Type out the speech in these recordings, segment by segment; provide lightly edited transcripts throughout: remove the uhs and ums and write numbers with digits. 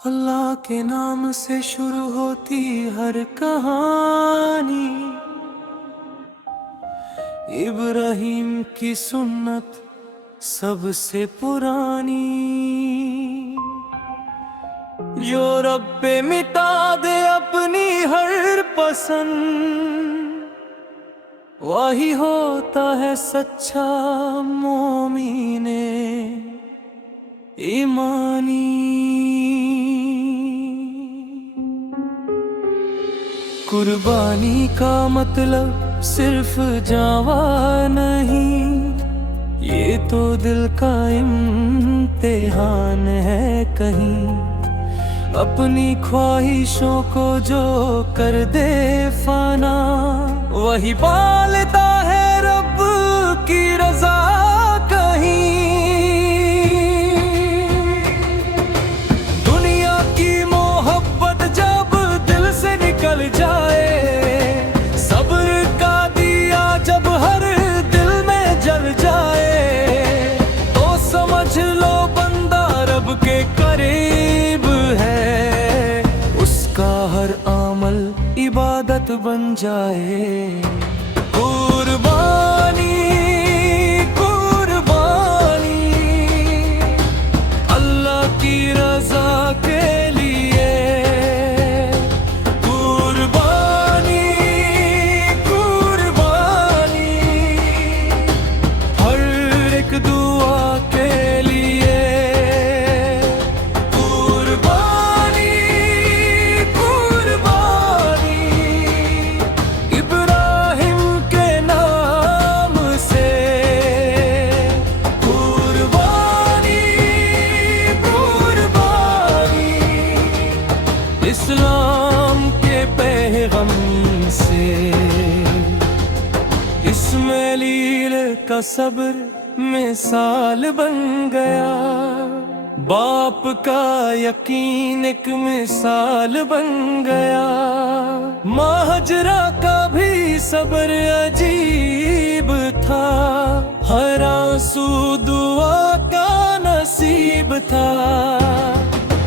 अल्लाह के नाम से शुरू होती हर कहानी, इब्राहिम की सुन्नत सबसे पुरानी। जो रब पे मिटा दे अपनी हर पसंद, वही होता है सच्चा मोमीने ईमानी। कुर्बानी का मतलब सिर्फ जावा नहीं, ये तो दिल का इम्तिहान है। कहीं अपनी ख्वाहिशों को जो कर दे फाना, वही पालता है रब की रजा कहीं। दुनिया की मोहब्बत जब दिल से निकल जाए, सब्र का दिया जब हर दिल में जल जाए, तो समझ लो बंदा रब के करीब है। उसका हर अमल इबादत बन जाए। कुर्बानी कुर्बानी अल्लाह की रजा के लिए। कुर्बानी कुर्बानी हर एक दुआ के लिए। कुर्बानी कुर्बानी इब्राहिम के नाम से। कुर्बानी कुर्बानी इस्लाम के पैगम से। इस्माइल का सब्र मिसाल बन गया, बाप का यकीन एक मिसाल बन गया। माँ हजरा का भी सब्र अजीब था, हर आंसू दुआ का नसीब था।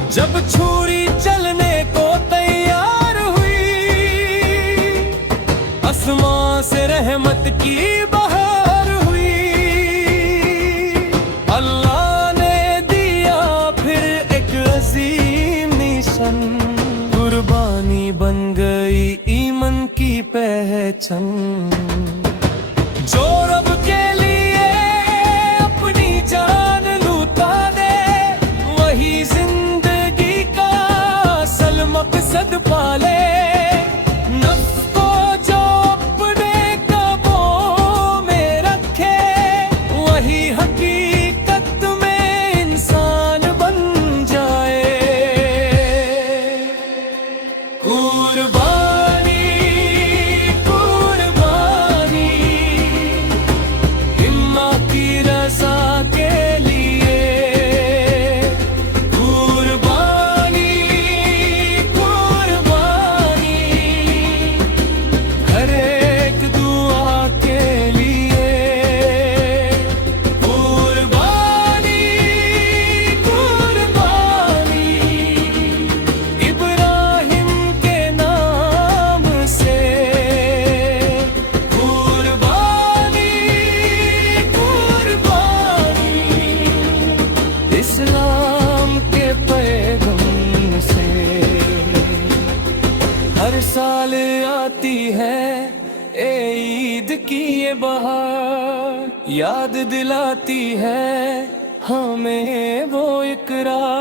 जब छुरी चलने को तैयार हुई, आसमां से रहमत की बहार हुई। अल्लाह ने दिया फिर एक अजीम निशान, कुर्बानी बन गई ईमान की पहचान। जो रब के लिए अपनी जान लूटा दे, वही जिंदगी का असल मकसद पाले। नफ्स को जो अपने काबू में रखे, वही हकीकत में इंसान बन जाए। कुर्बानी कुर्बानी अल्लाह की रजा के लिए। कुर्बानी कुर्बानी हर एक दुआ के लिए। कुर्बानी कुर्बानी इब्राहिम के नाम से। कुर्बानी कुर्बानी इस्लाम के पैगम से। हर साल आती है ए ईद की ये बहार, याद दिलाती है हमें वो इकरार।